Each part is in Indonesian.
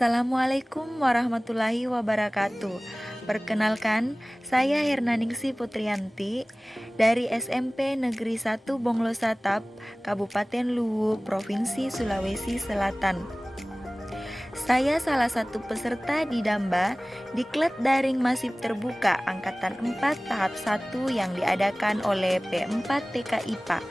Assalamualaikum warahmatullahi wabarakatuh. Perkenalkan, saya Hernaningsi Putrianti dari SMP Negeri 1 Bonglosatap, Kabupaten Luwu, Provinsi Sulawesi Selatan. Saya salah satu peserta di Damba Diklat Daring Masif Terbuka Angkatan 4 Tahap 1 yang diadakan oleh P4 TK IPA.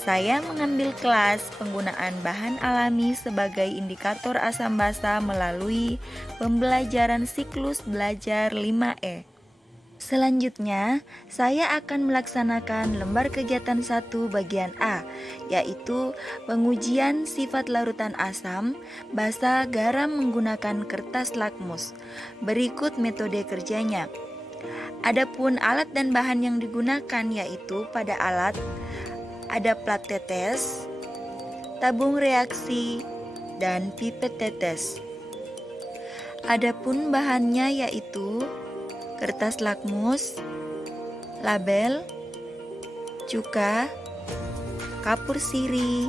Saya mengambil kelas penggunaan bahan alami sebagai indikator asam basa melalui pembelajaran siklus belajar 5E. Selanjutnya, saya akan melaksanakan lembar kegiatan 1 bagian A, yaitu pengujian sifat larutan asam, basa, garam menggunakan kertas lakmus. Berikut metode kerjanya. Adapun alat dan bahan yang digunakan yaitu pada alat ada plat tetes, tabung reaksi, dan pipet tetes. Adapun bahannya yaitu kertas lakmus, label, cuka, kapur sirih,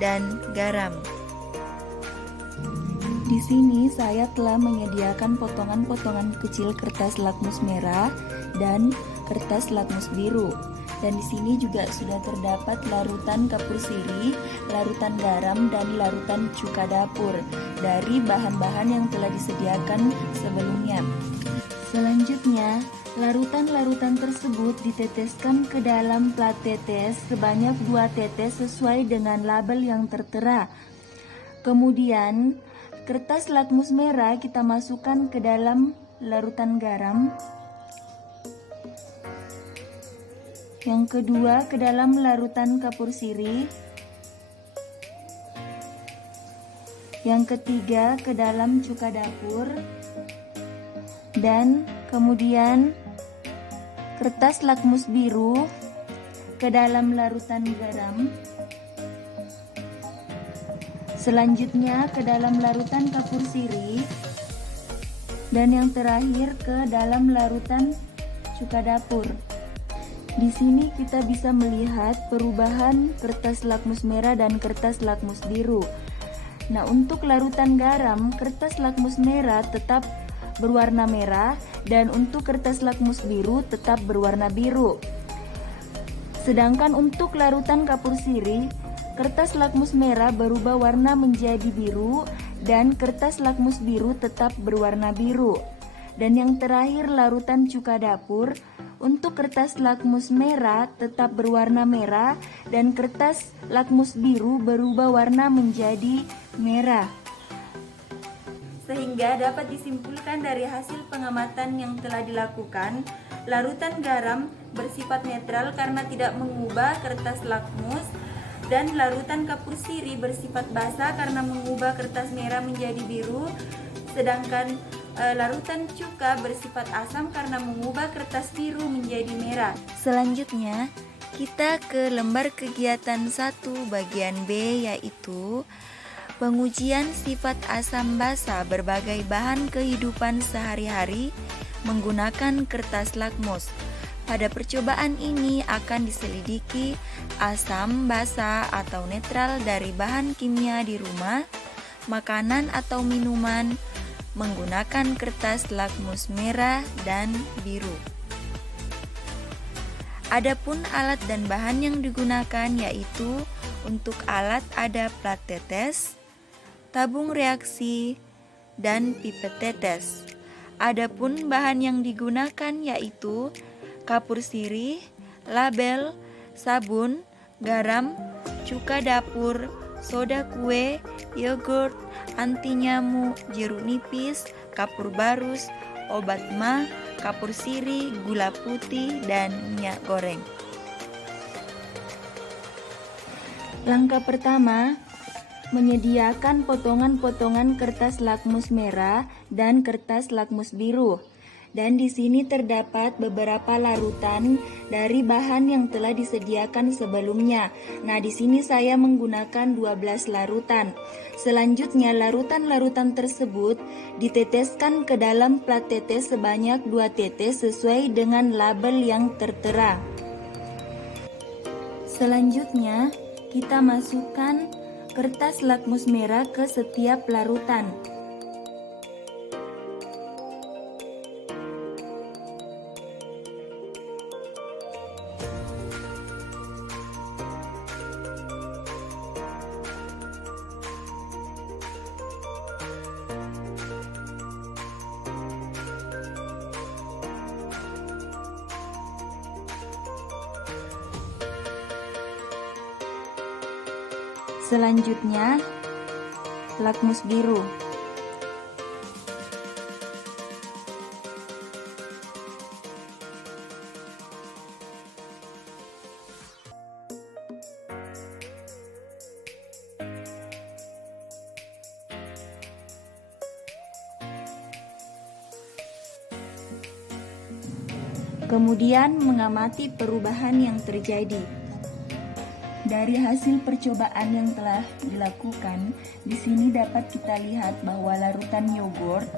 dan garam. Di sini saya telah menyediakan potongan-potongan kecil kertas lakmus merah dan kertas lakmus biru. Dan di sini juga sudah terdapat larutan kapur sirih, larutan garam, dan larutan cuka dapur dari bahan-bahan yang telah disediakan sebelumnya. Selanjutnya, larutan-larutan tersebut diteteskan ke dalam plat tetes sebanyak 2 tetes sesuai dengan label yang tertera. Kemudian, kertas lakmus merah kita masukkan ke dalam larutan garam. Yang kedua ke dalam larutan kapur sirih. Yang ketiga ke dalam cuka dapur. Dan kemudian kertas lakmus biru ke dalam larutan garam. Selanjutnya ke dalam larutan kapur sirih. Dan yang terakhir ke dalam larutan cuka dapur. Di sini kita bisa melihat perubahan kertas lakmus merah dan kertas lakmus biru. Nah, untuk larutan garam, kertas lakmus merah tetap berwarna merah dan untuk kertas lakmus biru tetap berwarna biru. Sedangkan untuk larutan kapur sirih, kertas lakmus merah berubah warna menjadi biru dan kertas lakmus biru tetap berwarna biru. Dan yang terakhir larutan cuka dapur, untuk kertas lakmus merah tetap berwarna merah dan kertas lakmus biru berubah warna menjadi merah. Sehingga dapat disimpulkan dari hasil pengamatan yang telah dilakukan, larutan garam bersifat netral karena tidak mengubah kertas lakmus dan larutan kapur sirih bersifat basa karena mengubah kertas merah menjadi biru, sedangkan larutan cuka bersifat asam karena mengubah kertas biru menjadi merah. Selanjutnya, kita ke lembar kegiatan 1 bagian B, yaitu pengujian sifat asam basa berbagai bahan kehidupan sehari-hari menggunakan kertas lakmus. Pada percobaan ini akan diselidiki asam basa atau netral dari bahan kimia di rumah, makanan atau minuman menggunakan kertas lakmus merah dan biru. Adapun alat dan bahan yang digunakan yaitu untuk alat ada plat tetes, tabung reaksi, dan pipet tetes. Adapun bahan yang digunakan yaitu kapur sirih, label, sabun, garam, cuka dapur, soda kue, yogurt, anti nyamuk, jeruk nipis, kapur barus, obat ma, kapur sirih, gula putih, dan minyak goreng. Langkah pertama, menyediakan potongan-potongan kertas lakmus merah dan kertas lakmus biru. Dan di sini terdapat beberapa larutan dari bahan yang telah disediakan sebelumnya. Nah, di sini saya menggunakan 12 larutan. Selanjutnya, larutan-larutan tersebut diteteskan ke dalam plat tetes sebanyak 2 tetes sesuai dengan label yang tertera. Selanjutnya, kita masukkan kertas lakmus merah ke setiap larutan. Selanjutnya, lakmus biru. Kemudian mengamati perubahan yang terjadi. Dari hasil percobaan yang telah dilakukan, di sini dapat kita lihat bahwa larutan yogurt,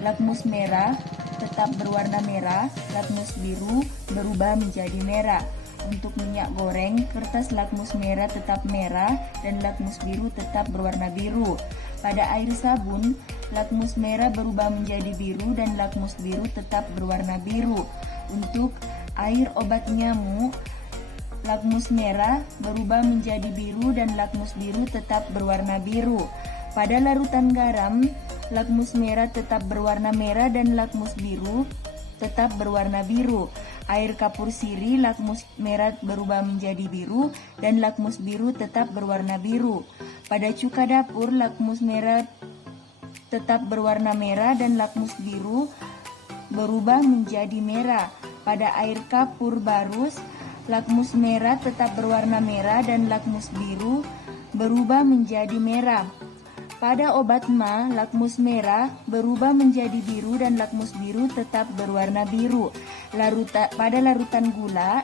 lakmus merah tetap berwarna merah, lakmus biru berubah menjadi merah. Untuk minyak goreng, kertas lakmus merah tetap merah dan lakmus biru tetap berwarna biru. Pada air sabun, lakmus merah berubah menjadi biru dan lakmus biru tetap berwarna biru. Untuk air obat nyamuk, lakmus merah berubah menjadi biru dan lakmus biru tetap berwarna biru. Pada larutan garam, lakmus merah tetap berwarna merah dan lakmus biru tetap berwarna biru. Air kapur sirih, lakmus merah berubah menjadi biru dan lakmus biru tetap berwarna biru. Pada cuka dapur, lakmus merah tetap berwarna merah dan lakmus biru berubah menjadi merah. Pada air kapur barus, lakmus merah tetap berwarna merah dan lakmus biru berubah menjadi merah. Pada obat ma, lakmus merah berubah menjadi biru dan lakmus biru tetap berwarna biru. Pada larutan gula,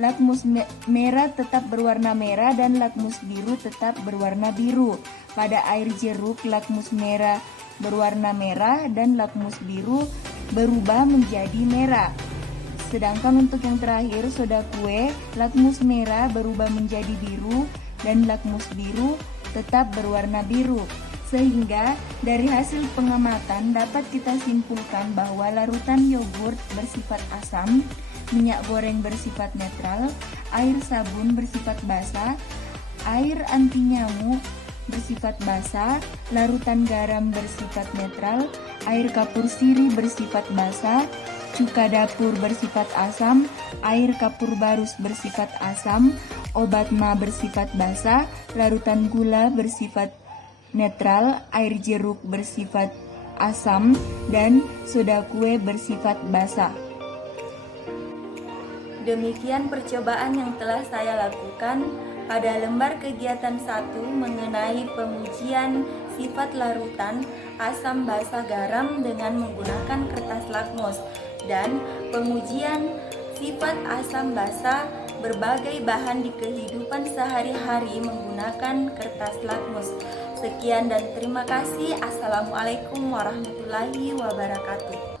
lakmus merah tetap berwarna merah dan lakmus biru tetap berwarna biru. Pada air jeruk, lakmus merah berwarna merah dan lakmus biru berubah menjadi merah. Sedangkan untuk yang terakhir, soda kue, lakmus merah berubah menjadi biru dan lakmus biru tetap berwarna biru. Sehingga dari hasil pengamatan dapat kita simpulkan bahwa larutan yogurt bersifat asam, minyak goreng bersifat netral, air sabun bersifat basah, air anti nyamuk bersifat basah, larutan garam bersifat netral, air kapur sirih bersifat basah, cuka dapur bersifat asam, air kapur barus bersifat asam, obat ma bersifat basah, larutan gula bersifat netral, air jeruk bersifat asam, dan soda kue bersifat basah. Demikian percobaan yang telah saya lakukan pada lembar kegiatan 1 mengenai pengujian sifat larutan asam basa garam dengan menggunakan kertas lakmus dan pengujian sifat asam basa berbagai bahan di kehidupan sehari-hari menggunakan kertas lakmus. Sekian dan terima kasih. Assalamualaikum warahmatullahi wabarakatuh.